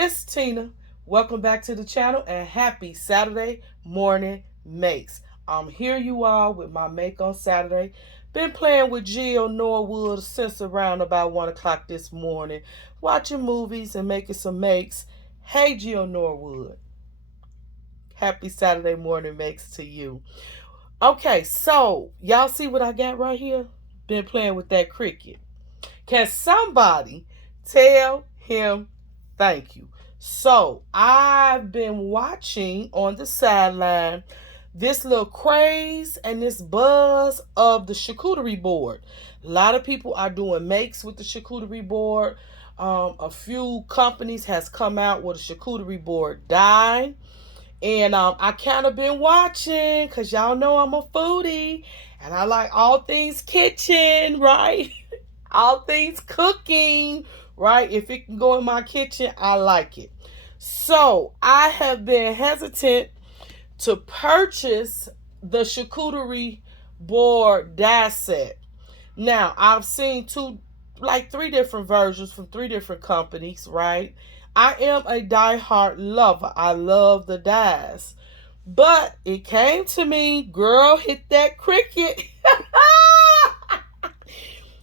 It's Tina. Welcome back to the channel and happy Saturday morning makes. I'm here, you all, with my make on Saturday. Been playing with Jill Norwood since around about 1 o'clock this morning, watching movies and making some makes. Hey, Jill Norwood. Happy Saturday morning makes to you. Okay, so y'all see what I got right here? Been playing with that cricket. Can somebody tell him thank you? So I've been watching on the sideline this little craze and this buzz of the charcuterie board. A lot of people are doing makes with the charcuterie board. A few companies has come out with a charcuterie board die. And I kind of been watching because y'all know I'm a foodie and I like all things kitchen, right? All things cooking, right? If it can go in my kitchen, I like it. So I have been hesitant to purchase the charcuterie board die set. Now I've seen three different versions from three different companies, right? I am a diehard lover. I love the dies. But it came to me, girl, hit that cricket.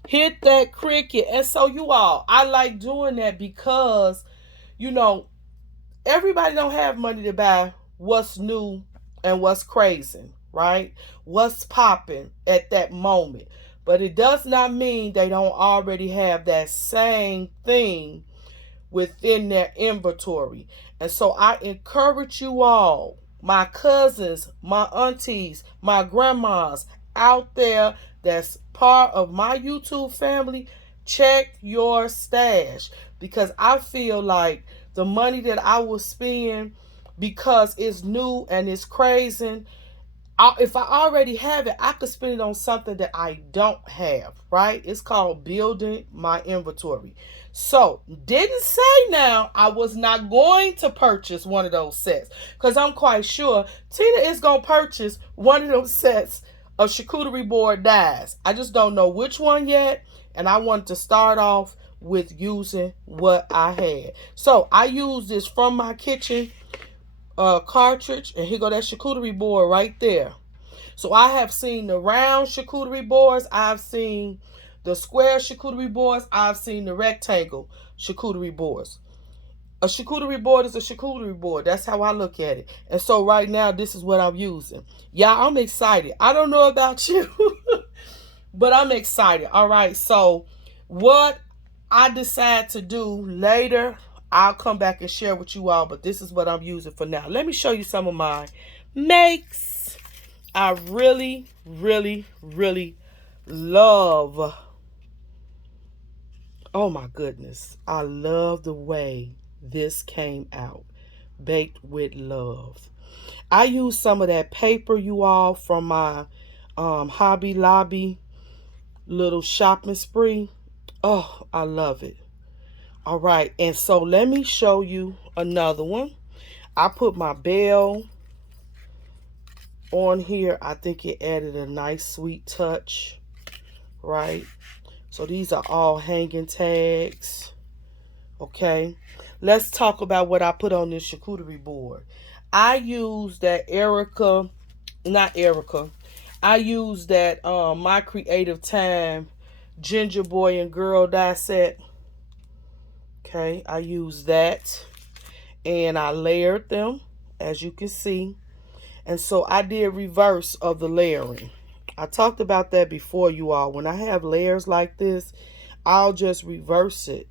Hit that cricket. And so you all, I like doing that because, you know, everybody don't have money to buy what's new and what's crazy, right? What's popping at that moment. But it does not mean they don't already have that same thing within their inventory. And so I encourage you all, my cousins, my aunties, my grandmas out there that's part of my YouTube family, check your stash because I feel like the money that I will spend because it's new and it's crazy. If I already have it, I could spend it on something that I don't have, right? It's called building my inventory. So, didn't say now I was not going to purchase one of those sets because I'm quite sure Tina is going to purchase one of those sets of charcuterie board dies. I just don't know which one yet, and I wanted to start off with using what I had. So, I use this from my kitchen cartridge, and here go that charcuterie board right there. So I have seen the round charcuterie boards, I've seen the square charcuterie boards, I've seen the rectangle charcuterie boards. A charcuterie board is a charcuterie board. That's how I look at it. And so right now, this is what I'm using. Yeah, I'm excited. I don't know about you, but I'm excited. All right, so what I decide to do later, I'll come back and share with you all, but this is what I'm using for now. Let me show you some of my makes. I really, really, really love. Oh my goodness. I love the way this came out. Baked with love. I used some of that paper, you all, from my Hobby Lobby little shopping spree. Oh, I love it. All right, and so let me show you another one. I put my bell on here. I think it added a nice sweet touch, right? So these are all hanging tags. Okay, let's talk about what I put on this charcuterie board. I use that not Erica. I use that My Creative Time Ginger Boy and Girl die set. Okay, I use that and I layered them, as you can see. And so I did reverse of the layering. I talked about that before, you all. When I have layers like this, I'll just reverse it.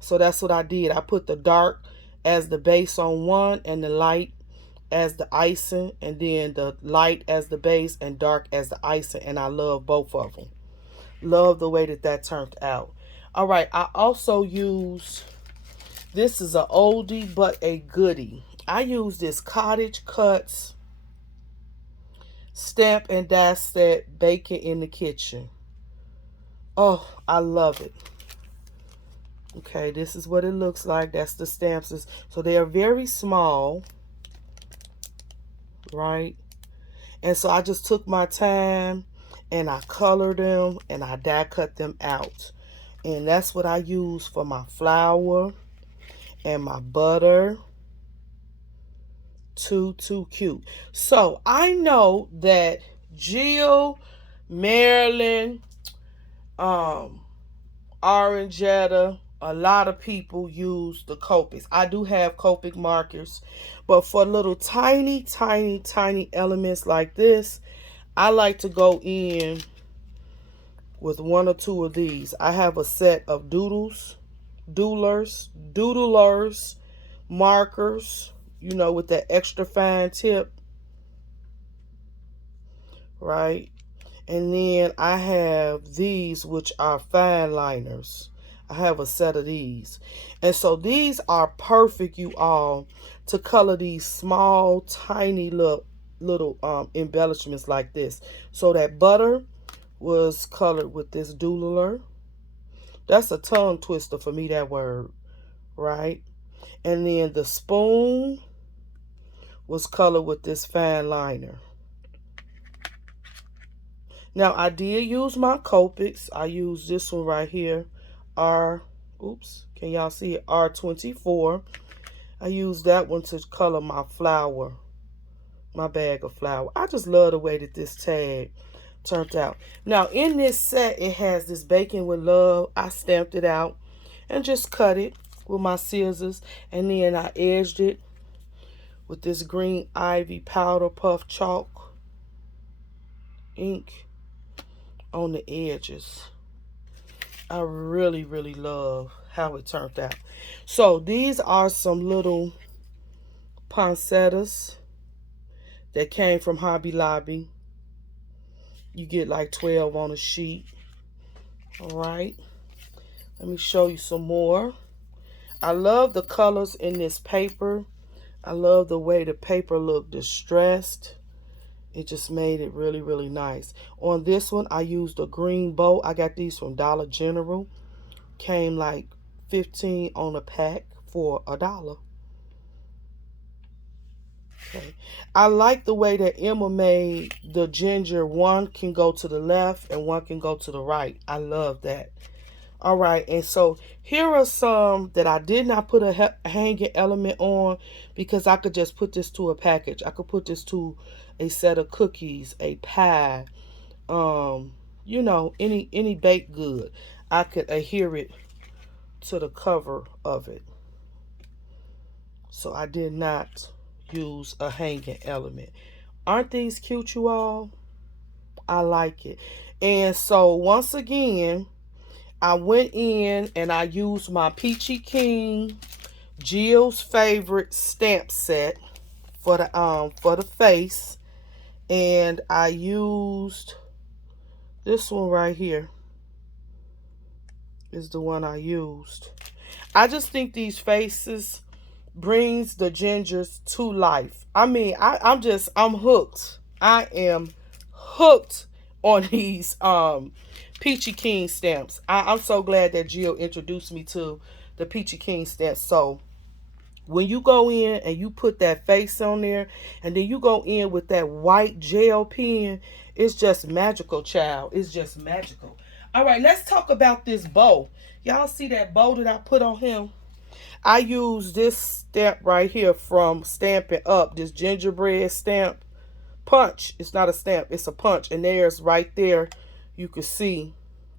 So that's what I did. I put the dark as the base on one and the light as the icing, and then the light as the base and dark as the icing, and I love both of them. Love the way that turned out. All right, I also use, this is an oldie but a goodie. I use this Cottage Cuts stamp and die set Baking in the Kitchen. Oh, I love it. Okay, this is what it looks like. That's the stamps. So they are very small, right? And so I just took my time and I colored them and I die cut them out. And that's what I use for my flour and my butter. Too cute. So I know that Jill, Marilyn, um, Orangetta, a lot of people use the Copics. I do have Copic markers, but for little tiny elements like this, I like to go in with one or two of these. I have a set of doodlers, markers, with that extra fine tip, right? And then I have these, which are fine liners. I have a set of these. And so these are perfect, you all, to color these small, tiny little embellishments like this. So that butter was colored with this doodler. That's a tongue twister for me, that word, right? And then the spoon was colored with this fine liner. Now, I did use my Copics. I used this one right here, can y'all see it? R24. I used that one to color my flour, my bag of flour. I just love the way that this tag turned out. Now, in this set, it has this Baking with Love. I stamped it out and just cut it with my scissors. And then I edged it with this green ivy powder puff chalk ink on the edges. I really love how it turned out. So these are some little poinsettias that came from Hobby Lobby. You get like 12 on a sheet. All right. Let me show you some more. I love the colors in this paper. I love the way the paper looked distressed. It just made it really nice. On this one, I used a green bow. I got these from Dollar General. Came like 15 on a pack for $1. Okay. I like the way that Emma made the ginger. One can go to the left and one can go to the right. I love that. All right, and so here are some that I did not put a hanging element on because I could just put this to a package. I could put this to a set of cookies, a pie, any baked good. I could adhere it to the cover of it. So I did not use a hanging element. Aren't these cute, you all? I like it. And so once again, I went in and I used my Peachy King Jill's favorite stamp set for the face, and I used this one right here. Is the one I used. I just think these faces brings the gingers to life. I mean, I'm hooked. I am hooked on these Peachy King stamps. I'm so glad that Jill introduced me to the Peachy King stamps. So when you go in and you put that face on there and then you go in with that white gel pen, it's just magical, child. It's just magical. All right, let's talk about this bow. Y'all see that bow that I put on him? I use this stamp right here from Stampin' Up. This gingerbread stamp. Punch. It's not a stamp. It's a punch. And there's right there, you can see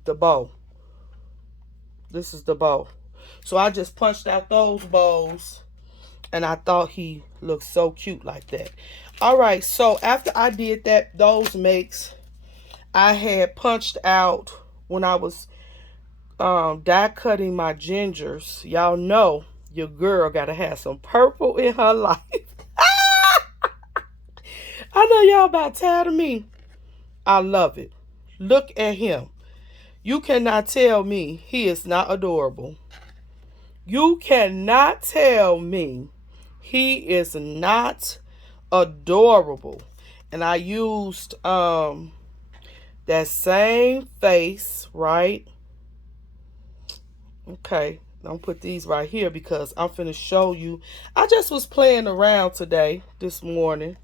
the bow. This is the bow. So I just punched out those bows. And I thought he looked so cute like that. All right. So after I did that, those makes, I had punched out when I was die cutting my gingers. Y'all know your girl got to have some purple in her life. I know y'all about tired of me. I love it. Look at him. You cannot tell me he is not adorable. You cannot tell me he is not adorable. And I used that same face, right? Okay. I'll put these right here because I'm finna show you. I just was playing around today, this morning.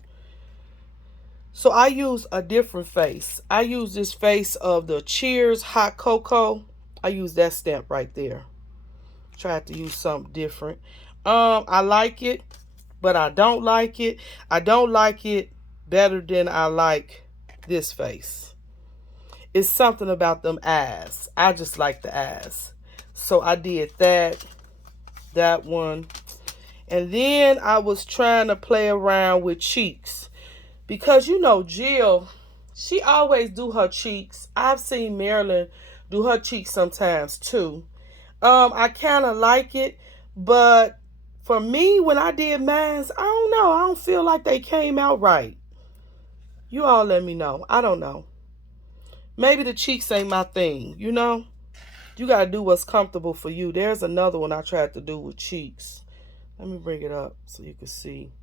So I use a different face. I use this face of the Cheers Hot Cocoa. I use that stamp right there. Tried to use something different. I like it, but I don't like it. I don't like it better than I like this face. It's something about them eyes. I just like the eyes. So I did that one. And then I was trying to play around with cheeks. Because you know Jill, she always do her cheeks. I've seen Marilyn do her cheeks sometimes too. I kind of like it, but for me, when I did mine, I don't know. I don't feel like they came out right. You all let me know. I don't know. Maybe the cheeks ain't my thing, you know? You gotta do what's comfortable for you. There's another one I tried to do with cheeks. Let me bring it up so you can see.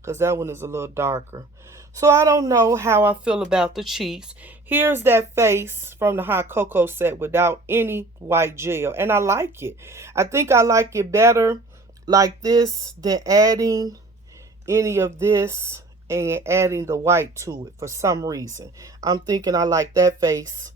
Because that one is a little darker. So I don't know how I feel about the cheeks. Here's that face from the hot cocoa set without any white gel. And I like it. I think I like it better like this than adding any of this and adding the white to it for some reason. I'm thinking I like that face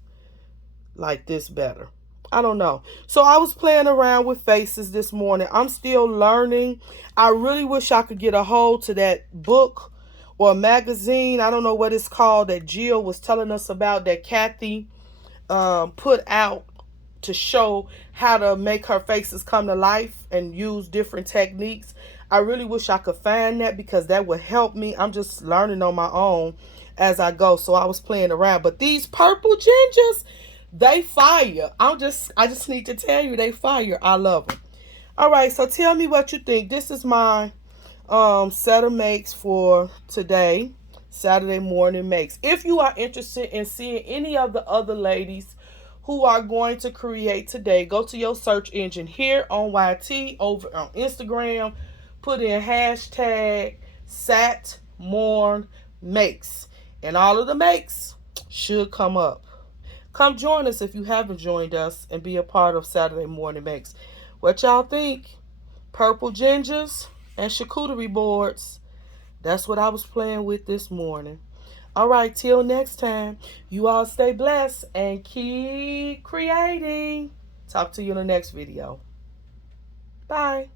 like this better. I don't know. So I was playing around with faces this morning. I'm still learning. I really wish I could get a hold to that book or magazine. I don't know what it's called that Jill was telling us about that Kathy put out to show how to make her faces come to life and use different techniques. I really wish I could find that because that would help me. I'm just learning on my own as I go. So I was playing around. But these purple gingers, they fire. I just need to tell you they fire. I love them. All right, so tell me what you think. This is my set of makes for today, Saturday morning makes. If you are interested in seeing any of the other ladies who are going to create today, go to your search engine here on YT over on Instagram, put in hashtag SatMorn makes, and all of the makes should come up. Come join us if you haven't joined us and be a part of Saturday morning makes. What y'all think? Purple gingers and charcuterie boards. That's what I was playing with this morning. All right, till next time, you all stay blessed and keep creating. Talk to you in the next video. Bye.